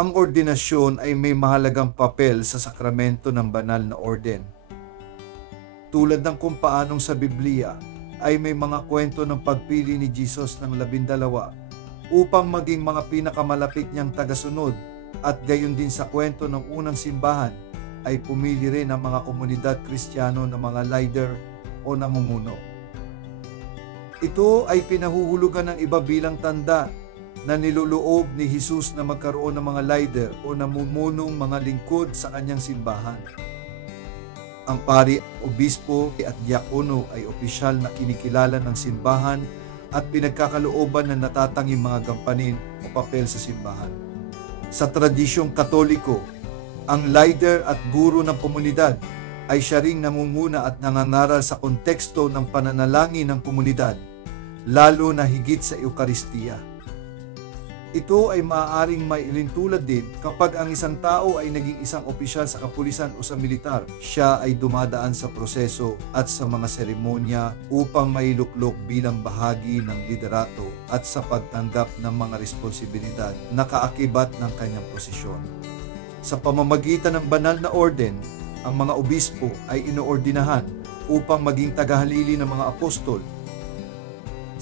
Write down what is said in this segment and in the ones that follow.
Ang ordinasyon ay may mahalagang papel sa sakramento ng banal na orden. Tulad ng kung paanong sa Biblia ay may mga kwento ng pagpili ni Jesus ng 12 upang maging mga pinakamalapit niyang tagasunod, at gayon din sa kwento ng unang simbahan ay pumili rin ang mga komunidad Kristiyano ng mga leader o namumuno. Ito ay pinahuhulugan ng iba bilang tanda na niluloob ni Jesus na magkaroon ng mga leader o namumunong mga lingkod sa kanyang simbahan. Ang pari, obispo at diakono ay opisyal na kinikilala ng simbahan at pinagkakalooban na natatanging mga gampanin o papel sa simbahan. Sa tradisyong Katoliko, ang leader at guro ng komunidad ay siya ring namumuna at nangangaral sa konteksto ng pananalangin ng komunidad, lalo na higit sa Eukaristiya. Ito ay maaaring mailintulad din kapag ang isang tao ay naging isang opisyal sa kapulisan o sa militar. Siya ay dumadaan sa proseso at sa mga seremonya upang mailuklok bilang bahagi ng liderato at sa pagtanggap ng mga responsibilidad na kaakibat ng kanyang posisyon. Sa pamamagitan ng banal na orden, ang mga obispo ay inoordinahan upang maging tagahalili ng mga apostol.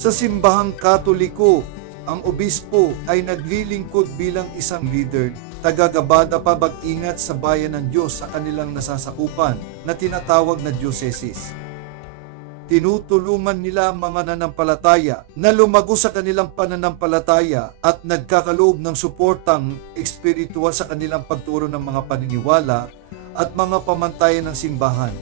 Sa simbahang Katoliko, ang obispo ay naglilingkod bilang isang leader, tagagabada pabag-ingat sa bayan ng Diyos sa kanilang nasasakupan na tinatawag na diocese. Tinutulungan nila ang mga nanampalataya na lumago sa kanilang pananampalataya at nagkakaloob ng suportang espiritual sa kanilang pagturo ng mga paniniwala at mga pamantayan ng simbahan.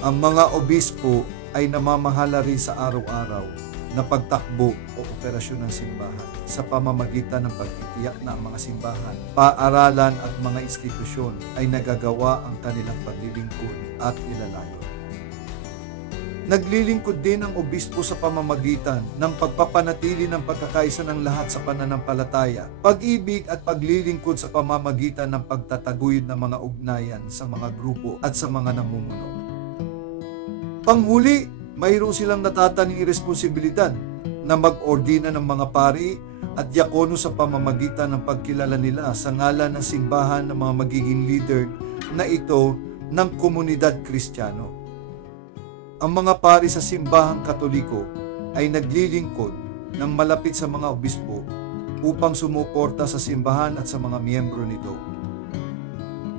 Ang mga obispo ay namamahala rin sa araw-araw na pagtakbo o operasyon ng simbahan sa pamamagitan ng pagtitiyak na ang mga simbahan, paaralan at mga institusyon ay nagagawa ang kanilang paglilingkod at ilalayo. Naglilingkod din ang obispo sa pamamagitan ng pagpapanatili ng pagkakaisa ng lahat sa pananampalataya, pag-ibig at paglilingkod sa pamamagitan ng pagtataguyod ng mga ugnayan sa mga grupo at sa mga namumuno. Panghuli, mayroon silang natataning responsibilidad na mag-ordina ng mga pari at diakono sa pamamagitan ng pagkilala nila sa ngalan ng simbahan ng mga magiging leader na ito ng komunidad Kristiyano. Ang mga pari sa simbahang Katoliko ay naglilingkod ng malapit sa mga obispo upang sumuporta sa simbahan at sa mga miyembro nito.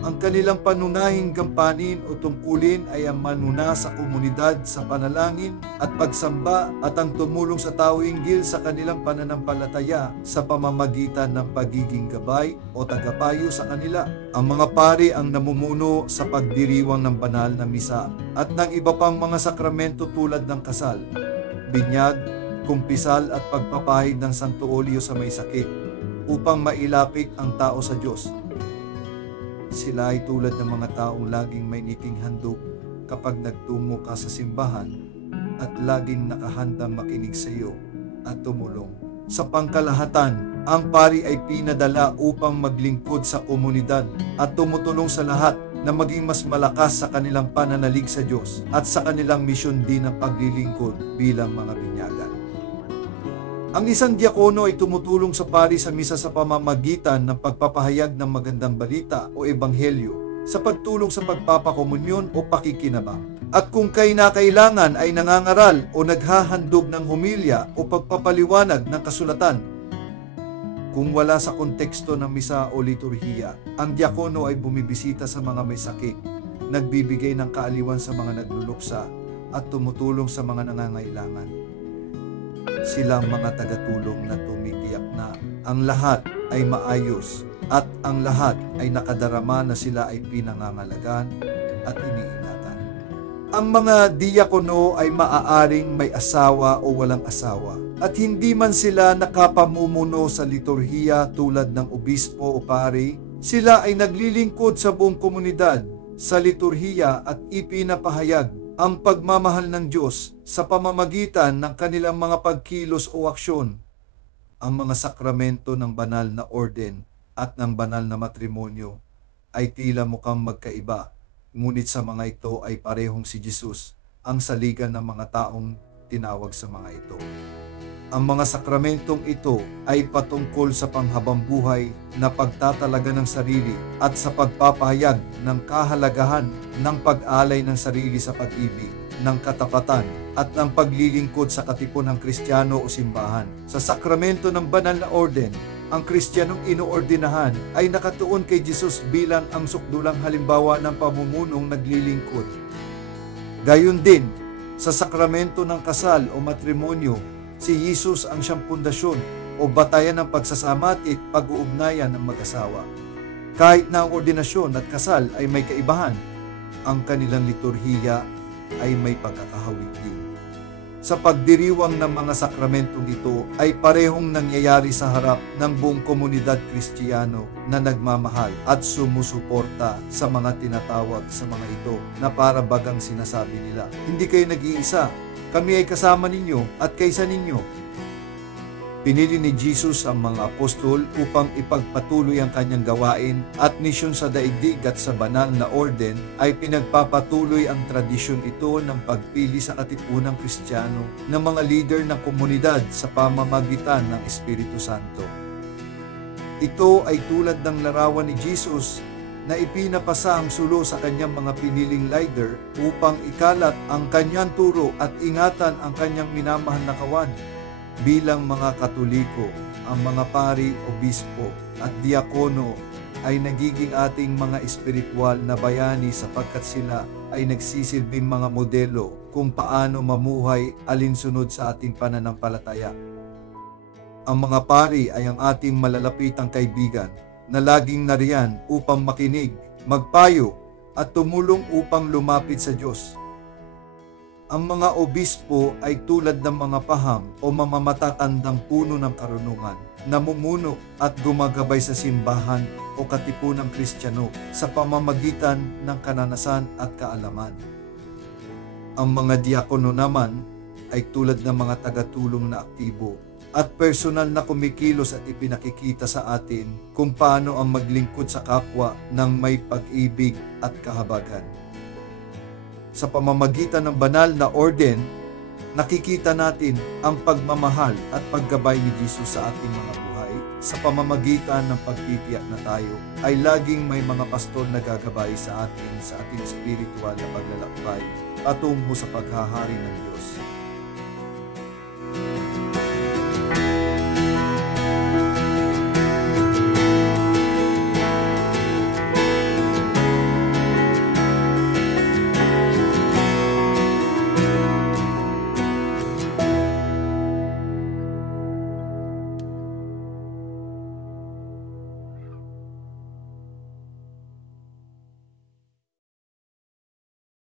Ang kanilang panunahing gampanin o tungkulin ay ang manuna sa komunidad sa panalangin at pagsamba at ang tumulong sa tao hinggil sa kanilang pananampalataya sa pamamagitan ng pagiging gabay o tagapayo sa kanila. Ang mga pari ang namumuno sa pagdiriwang ng banal na misa at ng iba pang mga sakramento tulad ng kasal, binyag, kumpisal at pagpapahid ng santo olyo sa may sakit upang mailapit ang tao sa Diyos. Sila ay tulad ng mga taong laging may niting handog kapag nagtungo ka sa simbahan at laging nakahandang makinig sa iyo at tumulong. Sa pangkalahatan, ang pari ay pinadala upang maglingkod sa komunidad at tumutulong sa lahat na maging mas malakas sa kanilang pananalig sa Diyos at sa kanilang misyon din ng paglilingkod bilang mga binyagan. Ang isang diakono ay tumutulong sa pari sa misa sa pamamagitan ng pagpapahayag ng magandang balita o ebanghelyo, sa pagtulong sa pagpapakomunyon o pakikinabang. At kung kailangan ay nangangaral o naghahandog ng homilya o pagpapaliwanag ng kasulatan. Kung wala sa konteksto ng misa o liturhiya, ang diakono ay bumibisita sa mga may sakit, nagbibigay ng kaaliwan sa mga nagluluksa at tumutulong sa mga nangangailangan. Silang mga tagatulong na tumitiyak na ang lahat ay maayos at ang lahat ay nakadarama na sila ay pinangangalagaan at iniingatan. Ang mga diakono ay maaaring may asawa o walang asawa at hindi man sila nakapamumuno sa liturhiya tulad ng obispo o pari, sila ay naglilingkod sa buong komunidad sa liturhiya at ipinapahayag ang pagmamahal ng Diyos sa pamamagitan ng kanilang mga pagkilos o aksyon. Ang mga sakramento ng banal na orden at ng banal na matrimonyo ay tila mukhang magkaiba, ngunit sa mga ito ay parehong si Jesus, ang saligan ng mga taong tinawag sa mga ito. Ang mga sakramentong ito ay patungkol sa panghabambuhay na pagtatalaga ng sarili at sa pagpapahayag ng kahalagahan ng pag-alay ng sarili sa pag-ibig, ng katapatan at ng paglilingkod sa katipunang Kristiyano o simbahan. Sa sakramento ng banal na orden, ang Kristiyanong inoordinahan ay nakatuon kay Jesus bilang ang sukdulang halimbawa ng pamumunong naglilingkod. Gayon din, sa sakramento ng kasal o matrimonyo, si Jesus ang siyang pundasyon o batayan ng pagsasama at pag-uugnayan ng mag-asawa. Kahit na ang ordinasyon at kasal ay may kaibahan, ang kanilang liturhiya ay may pagkakahawig din. Sa pagdiriwang ng mga sakramentong ito ay parehong nangyayari sa harap ng buong komunidad Kristiyano na nagmamahal at sumusuporta sa mga tinatawag sa mga ito na para bagang sinasabi nila, "Hindi kayo nag-iisa, kami ay kasama ninyo at kaysa ninyo." Pinili ni Jesus ang mga apostol upang ipagpatuloy ang kanyang gawain at misyon sa daigdig at sa banal na orden ay pinagpapatuloy ang tradisyon ito ng pagpili sa katipunang Kristiyano ng mga leader ng komunidad sa pamamagitan ng Espiritu Santo. Ito ay tulad ng larawan ni Jesus na ipinapasa ang sulo sa kanyang mga piniling leader upang ikalat ang kanyang turo at ingatan ang kanyang minamahal na kawan. Bilang mga Katoliko, ang mga pari, obispo at diakono ay nagiging ating mga espiritual na bayani sapagkat sila ay nagsisilbing mga modelo kung paano mamuhay alinsunod sa ating pananampalataya. Ang mga pari ay ang ating malalapitang kaibigan na laging nariyan upang makinig, magpayo at tumulong upang lumapit sa Diyos. Ang mga obispo ay tulad ng mga paham o mamatatandang puno ng karunungan, namumuno at gumagabay sa simbahan o katipunang Kristiyano sa pamamagitan ng kananasan at kaalaman. Ang mga diakono naman ay tulad ng mga tagatulong na aktibo at personal na kumikilos at ipinakikita sa atin kung paano ang maglingkod sa kapwa ng may pag-ibig at kahabagan. Sa pamamagitan ng banal na orden, nakikita natin ang pagmamahal at paggabay ni Jesus sa ating mga buhay. Sa pamamagitan ng pagtitiyak na tayo ay laging may mga pastol na gagabay sa ating spiritual na paglalakbay patungo sa paghahari ng Diyos.